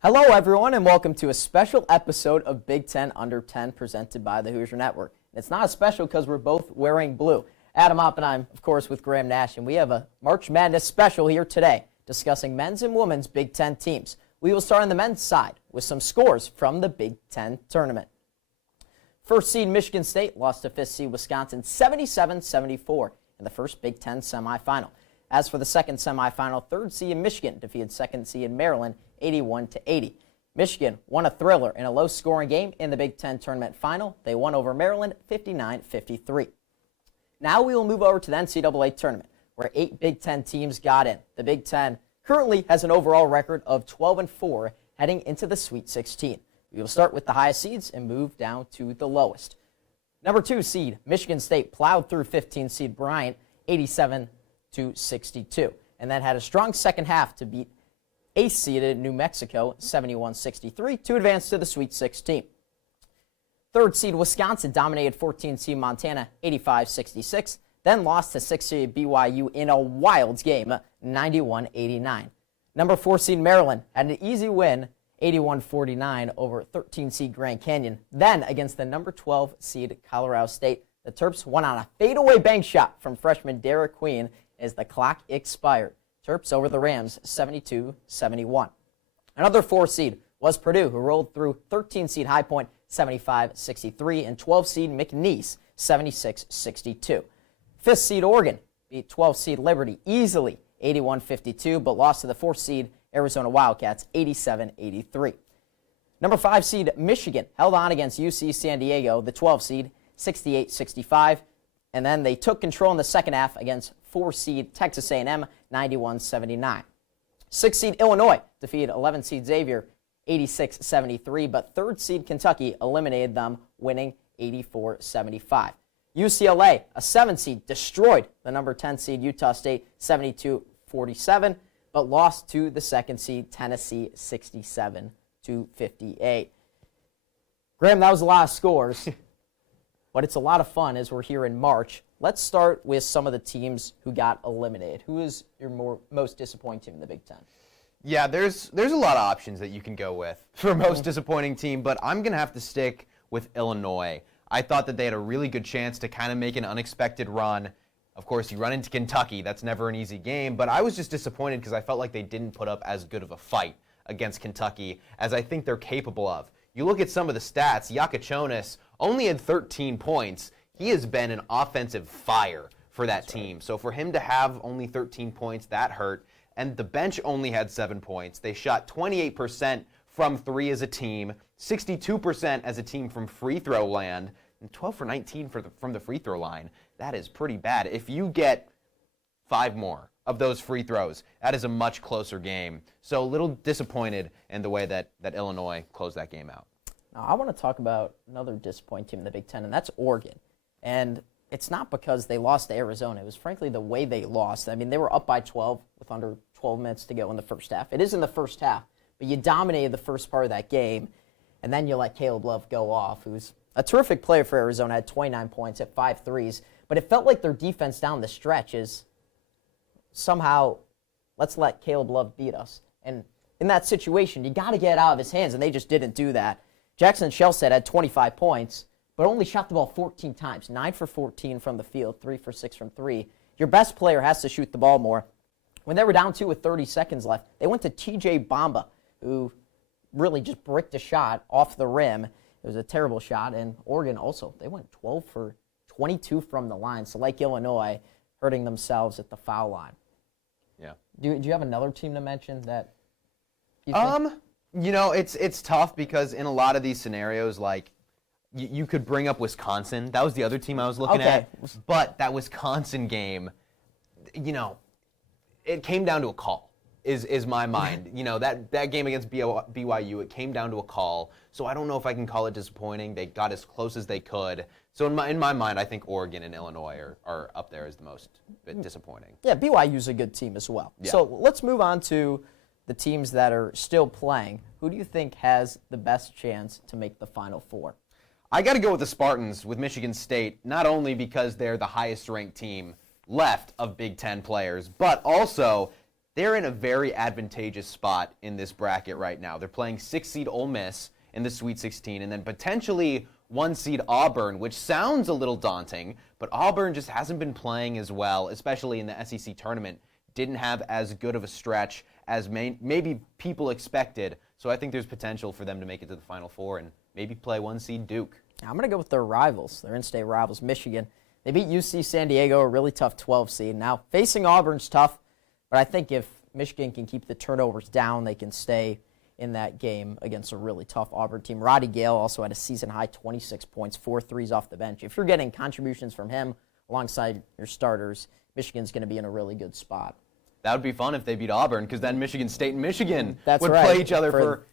Hello, everyone, and welcome to a special episode of Big Ten Under 10 presented by the Hoosier Network. And it's not a special because we're both wearing blue. Adam Oppenheim, of course, with Graham Nash, and we have a March Madness special here today discussing men's and women's Big Ten teams. We will start on the men's side with some scores from the Big Ten tournament. First seed Michigan State lost to fifth seed Wisconsin 77-74 in the first Big Ten semifinal. As for the second semifinal, third seed Michigan defeated second seed Maryland 81-80. Michigan won a thriller in a low-scoring game in the Big Ten tournament final. They won over Maryland 59-53. Now we will move over to the NCAA tournament, where 8 Big Ten teams got in. The Big Ten currently has an overall record of 12-4 heading into the Sweet 16. We will start with the highest seeds and move down to the lowest. Number 2 seed Michigan State plowed through 15 seed Bryant 87-62, and then had a strong second half to beat ace-seeded New Mexico 71-63 to advance to the Sweet 16. Third seed Wisconsin dominated 14 seed Montana 85-66, then lost to 6 seed BYU in a wild game 91-89. Number 4 seed Maryland had an easy win 81-49 over 13 seed Grand Canyon. Then against the number 12 seed Colorado State, the Terps won on a fadeaway bank shot from freshman Derek Queen as the clock expired. Terps over the Rams 72-71. Another 4 seed was Purdue, who rolled through 13 seed High Point 75-63 and 12 seed McNeese 76-62. 5th seed Oregon beat 12 seed Liberty easily 81-52, but lost to the 4th seed Arizona Wildcats 87-83. Number 5 seed Michigan held on against UC San Diego, the 12 seed 68-65, and then they took control in the second half against 4 seed Texas A&M 91-79. 6th seed Illinois defeated 11 seed Xavier 86-73, but 3rd seed Kentucky eliminated them, winning 84-75. UCLA, a 7 seed, destroyed the number 10 seed Utah State 72-47, but lost to the 2nd seed Tennessee 67-58. Graham, that was a lot of scores, but it's a lot of fun as we're here in March. Let's start with some of the teams who got eliminated. Who is your most disappointing team in the Big Ten? Yeah, there's a lot of options that you can go with for most disappointing team, but I'm going to have to stick with Illinois. I thought that they had a really good chance to kind of make an unexpected run. Of course, you run into Kentucky. That's never an easy game, but I was just disappointed because I felt like they didn't put up as good of a fight against Kentucky as I think they're capable of. You look at some of the stats, Yakachonis only had 13 points. He has been an offensive fire for that team. So for him to have only 13 points, that hurt. And the bench only had 7 points. They shot 28% from 3 as a team, 62% as a team from free throw land, and 12 for 19 from the free throw line. That is pretty bad. If you get 5 more of those free throws, that is a much closer game. So a little disappointed in the way that Illinois closed that game out. Now, I want to talk about another disappointing team in the Big Ten, and that's Oregon. And it's not because they lost to Arizona. It was frankly the way they lost. I mean, they were up by 12 with under 12 minutes to go in the first half. It is in the first half, but you dominated the first part of that game, and then you let Caleb Love go off, who's a terrific player for Arizona, had 29 points at 5 threes. But it felt like their defense down the stretch is somehow, let's let Caleb Love beat us. And in that situation, you got to get it out of his hands, and they just didn't do that. Jackson Shellstead had 25 points, but only shot the ball 14 times, 9 for 14 from the field, 3 for 6 from 3. Your best player has to shoot the ball more. When they were down 2 with 30 seconds left, they went to TJ Bamba, who really just bricked a shot off the rim. It was a terrible shot, and Oregon also, they went 12 for 22 from the line. So like Illinois, hurting themselves at the foul line. Yeah. Do you have another team to mention that you think? You know, it's tough because in a lot of these scenarios, like, you could bring up Wisconsin. That was the other team I was looking at. But that Wisconsin game, you know, it came down to a call, is my mind. You know, that game against BYU, it came down to a call. So I don't know if I can call it disappointing. They got as close as they could. So in my mind, I think Oregon and Illinois are up there as the most disappointing. Yeah, BYU's a good team as well. Yeah. So let's move on to the teams that are still playing. Who do you think has the best chance to make the Final Four? I got to go with the Spartans with Michigan State, not only because they're the highest ranked team left of Big Ten players, but also they're in a very advantageous spot in this bracket right now. They're playing 6-seed Ole Miss in the Sweet 16, and then potentially 1-seed Auburn, which sounds a little daunting, but Auburn just hasn't been playing as well, especially in the SEC tournament. Didn't have as good of a stretch as maybe people expected. So I think there's potential for them to make it to the Final Four and maybe play 1-seed Duke. I'm going to go with their rivals, their in-state rivals, Michigan. They beat UC San Diego, a really tough 12-seed. Now, facing Auburn's tough, but I think if Michigan can keep the turnovers down, they can stay in that game against a really tough Auburn team. Roddy Gale also had a season-high 26 points, 4 threes off the bench. If you're getting contributions from him alongside your starters, Michigan's going to be in a really good spot. That would be fun if they beat Auburn, because then Michigan State and Michigan would play each other for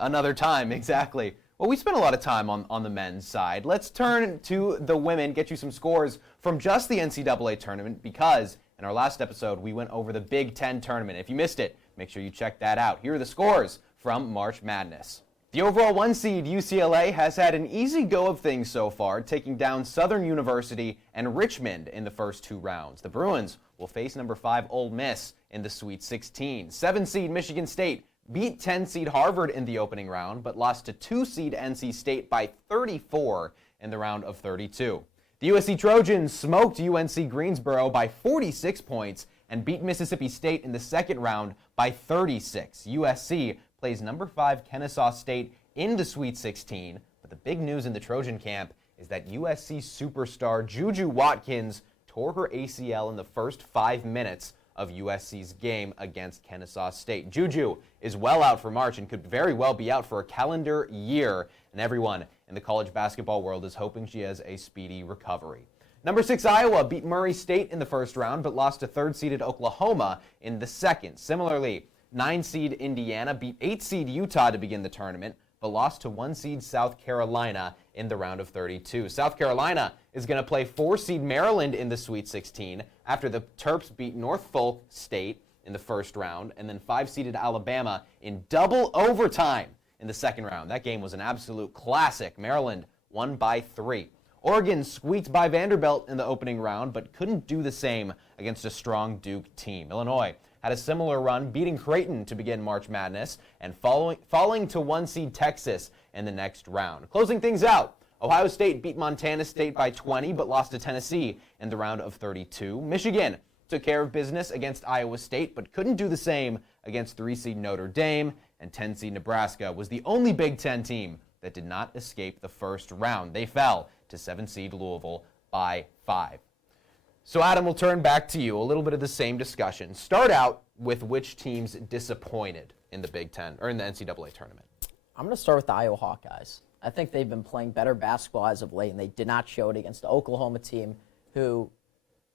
another time. Exactly. Well, we spent a lot of time on the men's side. Let's turn to the women, get you some scores from just the NCAA tournament, because in our last episode, we went over the Big Ten tournament. If you missed it, make sure you check that out. Here are the scores from March Madness. The overall 1-seed UCLA has had an easy go of things so far, taking down Southern University and Richmond in the first 2 rounds. The Bruins will face number 5 Ole Miss in the Sweet 16. 7-seed Michigan State beat 10-seed Harvard in the opening round, but lost to 2-seed NC State by 34 in the round of 32. The USC Trojans smoked UNC Greensboro by 46 points and beat Mississippi State in the second round by 36. USC plays number 5 Kennesaw State in the Sweet 16, but the big news in the Trojan camp is that USC superstar Juju Watkins tore her ACL in the first 5 minutes of USC's game against Kennesaw State. Juju is well out for March and could very well be out for a calendar year, and everyone in the college basketball world is hoping she has a speedy recovery. Number 6 Iowa beat Murray State in the first round, but lost to 3rd-seeded Oklahoma in the second. Similarly, 9-seed Indiana beat 8-seed Utah to begin the tournament, but lost to 1-seed South Carolina in the round of 32. South Carolina is going to play 4-seed Maryland in the Sweet 16 after the Terps beat Norfolk State in the first round, and then 5-seeded Alabama in double overtime in the second round. That game was an absolute classic. Maryland won by 3. Oregon squeaked by Vanderbilt in the opening round, but couldn't do the same against a strong Duke team. Illinois had a similar run, beating Creighton to begin March Madness and falling to 1-seed Texas in the next round. Closing things out, Ohio State beat Montana State by 20, but lost to Tennessee in the round of 32. Michigan took care of business against Iowa State, but couldn't do the same against 3-seed Notre Dame, and 10-seed Nebraska was the only Big Ten team that did not escape the first round. They fell to 7-seed Louisville by 5. So, Adam, we'll turn back to you. A little bit of the same discussion. Start out with which teams disappointed in the Big Ten or in the NCAA tournament. I'm going to start with the Iowa Hawkeyes. I think they've been playing better basketball as of late, and they did not show it against the Oklahoma team, who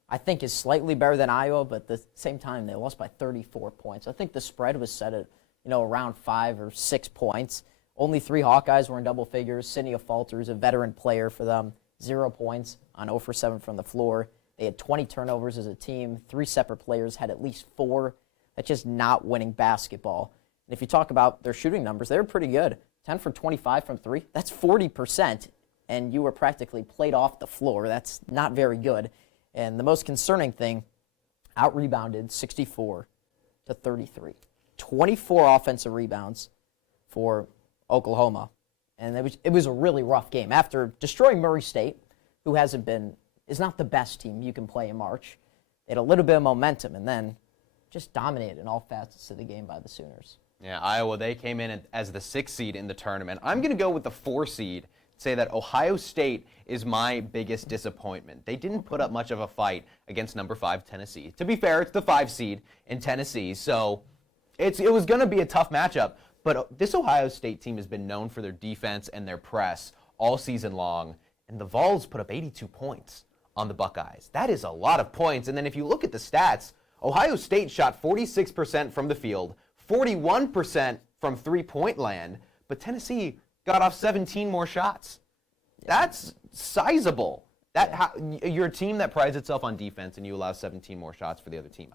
I think is slightly better than Iowa, but at the same time, they lost by 34 points. I think the spread was set at around 5 or 6 points. Only 3 Hawkeyes were in double figures. Sidney Falters, a veteran player for them, 0 points on 0 for 7 from the floor. They had 20 turnovers as a team. 3 separate players had at least 4. That's just not winning basketball. And if you talk about their shooting numbers, they were pretty good. 10 for 25 from 3. That's 40%, and you were practically played off the floor. That's not very good. And the most concerning thing, out-rebounded 64 to 33. 24 offensive rebounds for Oklahoma. And it was a really rough game. After destroying Murray State, who is not the best team you can play in March, they had a little bit of momentum and then just dominated in all facets of the game by the Sooners. Yeah, Iowa, they came in as the 6th seed in the tournament. I'm going to go with the 4 seed, say that Ohio State is my biggest disappointment. They didn't put up much of a fight against number 5 Tennessee. To be fair, it's the 5 seed in Tennessee, so it was going to be a tough matchup. But this Ohio State team has been known for their defense and their press all season long, and the Vols put up 82 points on the Buckeyes. That is a lot of points. And then if you look at the stats, Ohio State shot 46% from the field, 41% from three-point land, but Tennessee got off 17 more shots. That's sizable. You're a team that prides itself on defense, and you allow 17 more shots for the other team.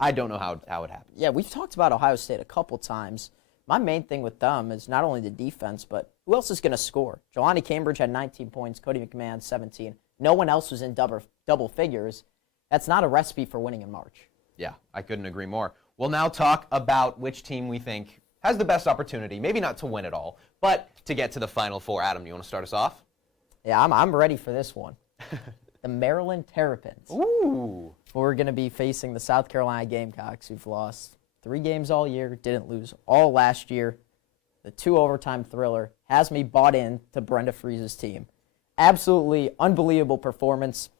I don't know how it happened. Yeah, we've talked about Ohio State a couple times. My main thing with them is not only the defense, but who else is going to score? Jelani Cambridge had 19 points, Cody McMahon 17. No one else was in double figures. That's not a recipe for winning in March. Yeah, I couldn't agree more. We'll now talk about which team we think has the best opportunity, maybe not to win it all, but to get to the Final Four. Adam, you want to start us off? Yeah, I'm ready for this one. The Maryland Terrapins. Ooh. We're going to be facing the South Carolina Gamecocks, who've lost 3 games all year, didn't lose all last year. The 2-overtime thriller has me bought in to Brenda Freese's team. Absolutely unbelievable performance.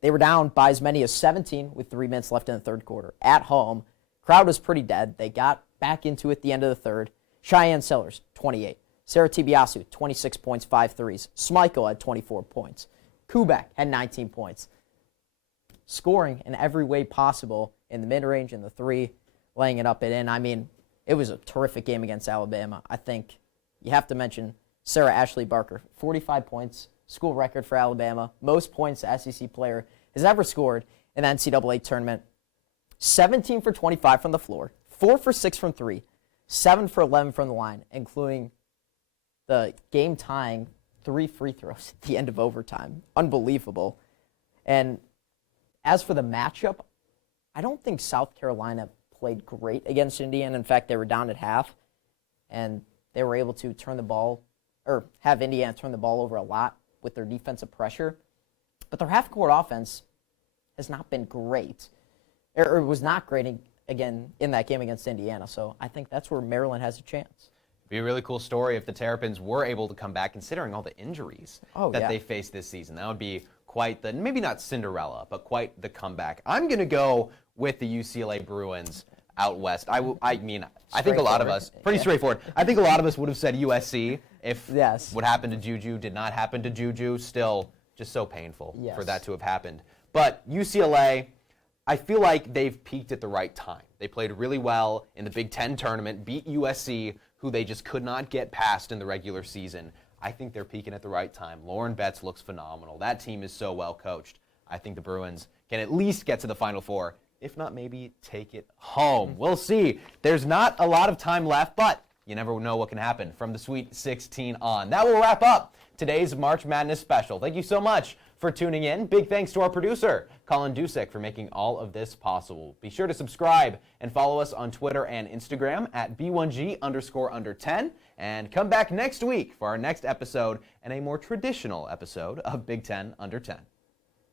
They were down by as many as 17 with 3 minutes left in the third quarter. At home, crowd was pretty dead. They got back into it at the end of the third. Cheyenne Sellers, 28. Sarah Tibiasu, 26 points, 5 threes. Schmeichel had 24 points. Kubek had 19 points. Scoring in every way possible in the mid-range and the 3, laying it up and in. I mean, it was a terrific game against Alabama. I think you have to mention Sarah Ashley Barker, 45 points, school record for Alabama, most points the SEC player has ever scored in the NCAA tournament. 17 for 25 from the floor, 4 for 6 from 3, 7 for 11 from the line, including the game-tying 3 free throws at the end of overtime. Unbelievable. And as for the matchup, I don't think South Carolina played great against Indiana. In fact, they were down at half, and they were able to turn the ball, or have Indiana turn the ball over a lot with their defensive pressure. But their half-court offense has not been great, or was not great again in that game against Indiana. So I think that's where Maryland has a chance. Be a really cool story if the Terrapins were able to come back, considering all the injuries that they faced this season. That would be quite the, maybe not Cinderella, but quite the comeback. I'm going to go with the UCLA Bruins out west. I mean, I think a lot of us, pretty straightforward. I think a lot of us would have said USC if what happened to Juju did not happen to Juju. Still, just so painful for that to have happened. But UCLA, I feel like they've peaked at the right time. They played really well in the Big Ten tournament, beat USC, who they just could not get past in the regular season. I think they're peaking at the right time. Lauren Betts looks phenomenal. That team is so well coached. I think the Bruins can at least get to the Final Four, if not maybe take it home. We'll see. There's not a lot of time left, but you never know what can happen from the Sweet 16 on. That will wrap up today's March Madness special. Thank you so much for tuning in. Big thanks to our producer, Colin Dusek, for making all of this possible. Be sure to subscribe and follow us on Twitter and Instagram at B1G_under10. And come back next week for our next episode and a more traditional episode of Big Ten Under 10.